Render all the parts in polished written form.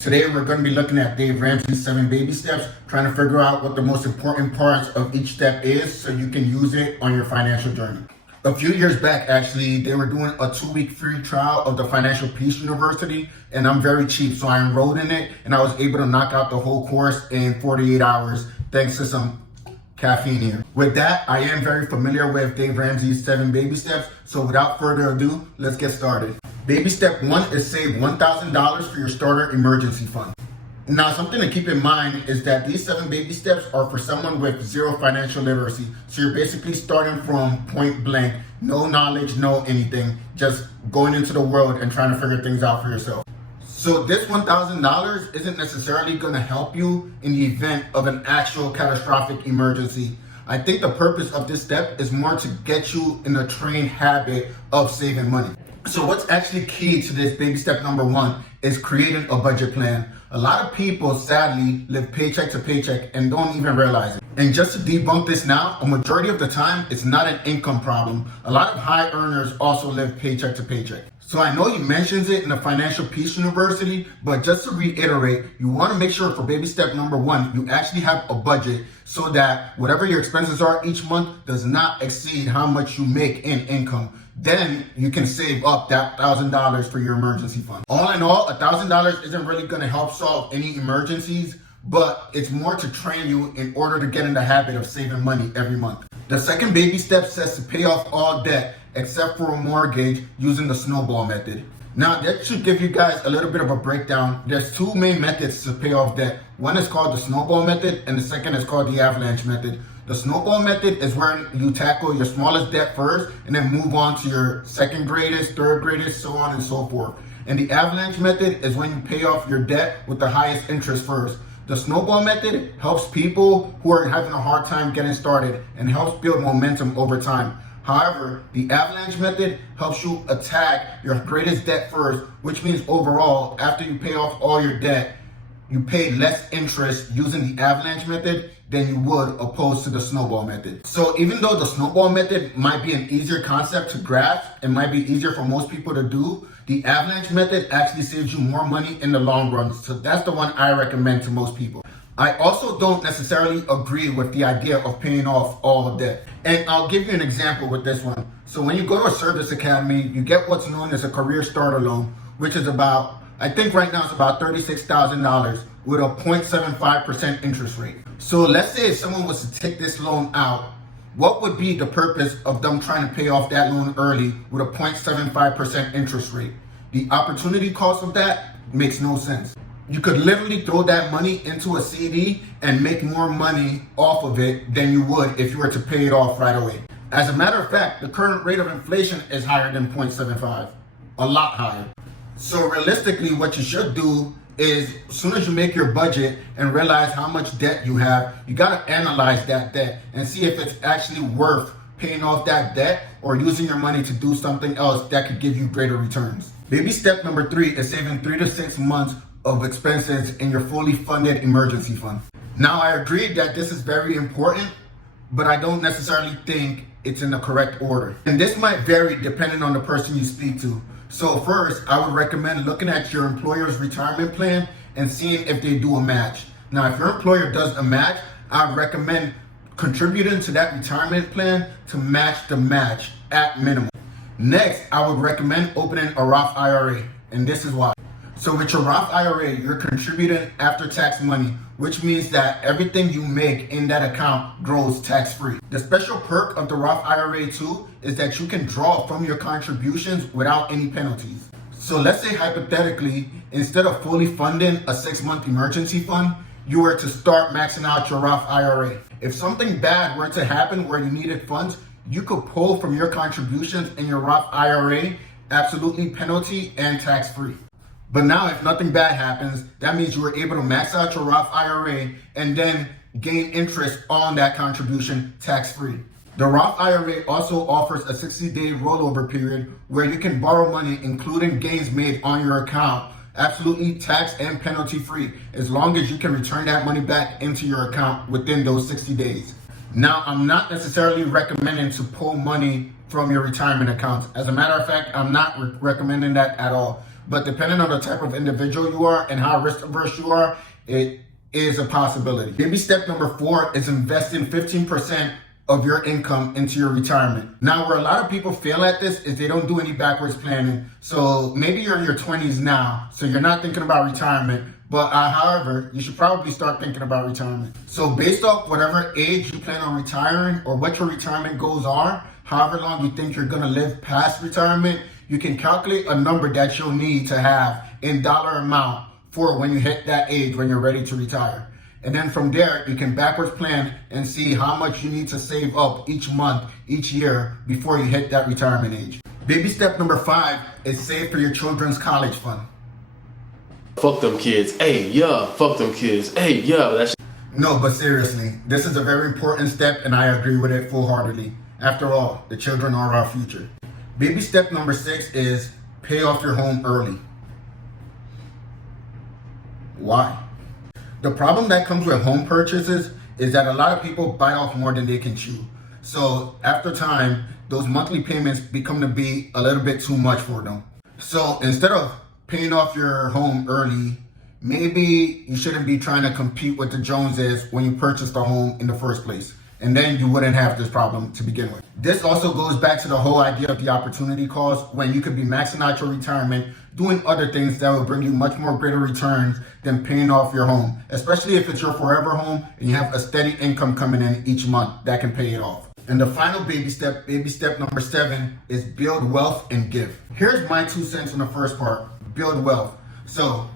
Today we're going to be looking at Dave Ramsey's 7 baby steps, trying to figure out what the most important parts of each step is so you can use it on your financial journey. A few years back, actually, they were doing a 2-week free trial of the Financial Peace University, and I'm very cheap, so I enrolled in it, and I was able to knock out the whole course in 48 hours thanks to some caffeine here. With that, I am very familiar with Dave Ramsey's 7 baby steps, so without further ado, let's get started. Baby step 1 is save $1,000 for your starter emergency fund. Now, something to keep in mind is that these 7 baby steps are for someone with zero financial literacy. So you're basically starting from point blank, no knowledge, no anything, just going into the world and trying to figure things out for yourself. So this $1,000 isn't necessarily going to help you in the event of an actual catastrophic emergency. I think the purpose of this step is more to get you in a trained habit of saving money. So what's actually key to this baby step number 1 is creating a budget plan. A lot of people sadly live paycheck to paycheck and don't even realize it. And just to debunk this now, a majority of the time, it's not an income problem. A lot of high earners also live paycheck to paycheck. So I know he mentions it in the Financial Peace University, but just to reiterate, you want to make sure for baby step number 1, you actually have a budget so that whatever your expenses are each month does not exceed how much you make in income. Then you can save up that $1,000 for your emergency fund. All in all, $1,000 isn't really going to help solve any emergencies, but it's more to train you in order to get in the habit of saving money every month. The second baby step says to pay off all debt except for a mortgage using the snowball method. Now, that should give you guys a little bit of a breakdown. There's 2 main methods to pay off debt. One is called the snowball method, and the second is called the avalanche method. The snowball method is where you tackle your smallest debt first and then move on to your second greatest, third greatest, so on and so forth. And the avalanche method is when you pay off your debt with the highest interest first. The snowball method helps people who are having a hard time getting started and helps build momentum over time. However, the avalanche method helps you attack your greatest debt first, which means overall, after you pay off all your debt, you pay less interest using the avalanche method than you would opposed to the snowball method. So even though the snowball method might be an easier concept to grasp and might be easier for most people to do, the avalanche method actually saves you more money in the long run. So that's the one I recommend to most people. I also don't necessarily agree with the idea of paying off all of debt. And I'll give you an example with this one. So when you go to a service academy, you get what's known as a career starter loan, which is about, I think right now it's about $36,000 with a 0.75% interest rate. So let's say if someone was to take this loan out, what would be the purpose of them trying to pay off that loan early with a 0.75% interest rate? The opportunity cost of that makes no sense. You could literally throw that money into a CD and make more money off of it than you would if you were to pay it off right away. As a matter of fact, the current rate of inflation is higher than 0.75, a lot higher. So realistically, what you should do is as soon as you make your budget and realize how much debt you have, you got to analyze that debt and see if it's actually worth paying off that debt or using your money to do something else that could give you greater returns. Baby step number 3 is saving 3 to 6 months of expenses in your fully funded emergency fund. Now, I agree that this is very important, but I don't necessarily think it's in the correct order. And this might vary depending on the person you speak to. So first, I would recommend looking at your employer's retirement plan and seeing if they do a match. Now, if your employer does a match, I would recommend contributing to that retirement plan to match the match at minimum. Next, I would recommend opening a Roth IRA, and this is why. So with your Roth IRA, you're contributing after-tax money, which means that everything you make in that account grows tax-free. The special perk of the Roth IRA too is that you can draw from your contributions without any penalties. So let's say hypothetically, instead of fully funding a 6-month emergency fund, you were to start maxing out your Roth IRA. If something bad were to happen where you needed funds, you could pull from your contributions in your Roth IRA, absolutely penalty and tax-free. But now if nothing bad happens, that means you were able to max out your Roth IRA and then gain interest on that contribution tax-free. The Roth IRA also offers a 60-day rollover period where you can borrow money, including gains made on your account, absolutely tax and penalty free, as long as you can return that money back into your account within those 60 days. Now, I'm not necessarily recommending to pull money from your retirement accounts. As a matter of fact, I'm not recommending that at all. but depending on the type of individual you are and how risk averse you are, it is a possibility. Baby step number 4 is investing 15% of your income into your retirement. Now, where a lot of people fail at this is they don't do any backwards planning. So maybe you're in your 20s now, so you're not thinking about retirement, but however, you should probably start thinking about retirement. So based off whatever age you plan on retiring or what your retirement goals are, however long you think you're gonna live past retirement, you can calculate a number that you'll need to have in dollar amount for when you hit that age when you're ready to retire. And then from there, you can backwards plan and see how much you need to save up each month, each year before you hit that retirement age. Baby step number 5 is save for your children's college fund. Fuck them kids. Hey, yeah. Fuck them kids. Hey, yeah. That's No, but seriously, this is a very important step and I agree with it full-heartedly. After all, the children are our future. Baby step number 6 is pay off your home early. Why? The problem that comes with home purchases is that a lot of people bite off more than they can chew. So after time, those monthly payments become to be a little bit too much for them. So instead of paying off your home early, maybe you shouldn't be trying to compete with the Joneses when you purchased the home in the first place. And then you wouldn't have this problem to begin with. This also goes back to the whole idea of the opportunity cost, when you could be maxing out your retirement, doing other things that will bring you much more greater returns than paying off your home, especially if it's your forever home and you have a steady income coming in each month that can pay it off. And the final baby step number 7, is build wealth and give. Here's my 2 cents on the first part, build wealth. So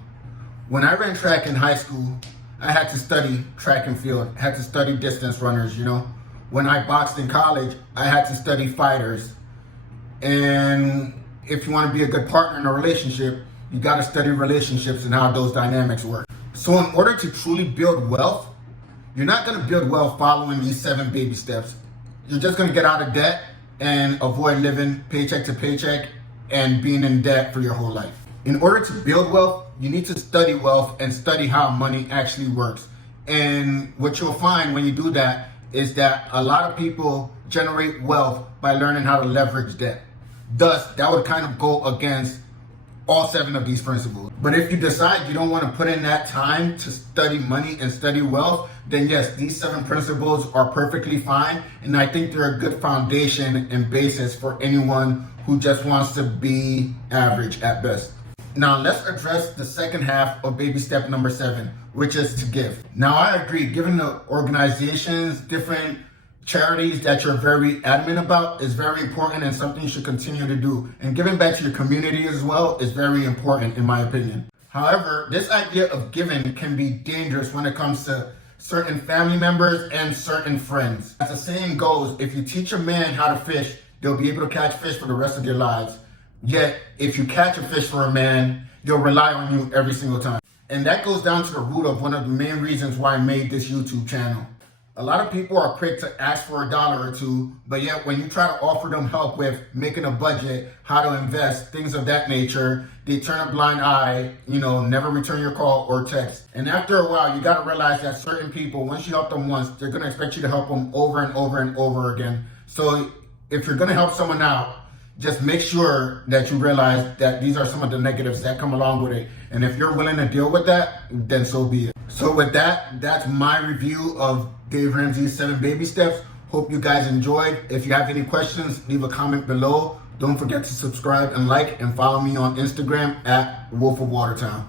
when I ran track in high school, I had to study track and field, I had to study distance runners, you know. When I boxed in college, I had to study fighters. And if you want to be a good partner in a relationship, you got to study relationships and how those dynamics work. So in order to truly build wealth, you're not going to build wealth following these 7 baby steps. You're just going to get out of debt and avoid living paycheck to paycheck and being in debt for your whole life. In order to build wealth, you need to study wealth and study how money actually works. And what you'll find when you do that is that a lot of people generate wealth by learning how to leverage debt. Thus, that would kind of go against all 7 of these principles. But if you decide you don't want to put in that time to study money and study wealth, then yes, these 7 principles are perfectly fine. And I think they're a good foundation and basis for anyone who just wants to be average at best. Now let's address the second half of baby step number 7, which is to give. Now I agree, giving the organizations, different charities that you're very adamant about is very important and something you should continue to do. And giving back to your community as well is very important in my opinion. However, this idea of giving can be dangerous when it comes to certain family members and certain friends. As the saying goes, if you teach a man how to fish, they'll be able to catch fish for the rest of their lives. Yet, if you catch a fish for a man, they'll rely on you every single time. And that goes down to the root of one of the main reasons why I made this YouTube channel. A lot of people are quick to ask for $1 or 2, but yet when you try to offer them help with making a budget, how to invest, things of that nature, they turn a blind eye, never return your call or text. And after a while, you gotta realize that certain people, once you help them once, they're gonna expect you to help them over and over and over again. So if you're gonna help someone out, just make sure that you realize that these are some of the negatives that come along with it. And if you're willing to deal with that, then so be it. So with that, that's my review of Dave Ramsey's 7 baby steps. Hope you guys enjoyed. If you have any questions, leave a comment below. Don't forget to subscribe and like and follow me on Instagram at Wolf of Watertown.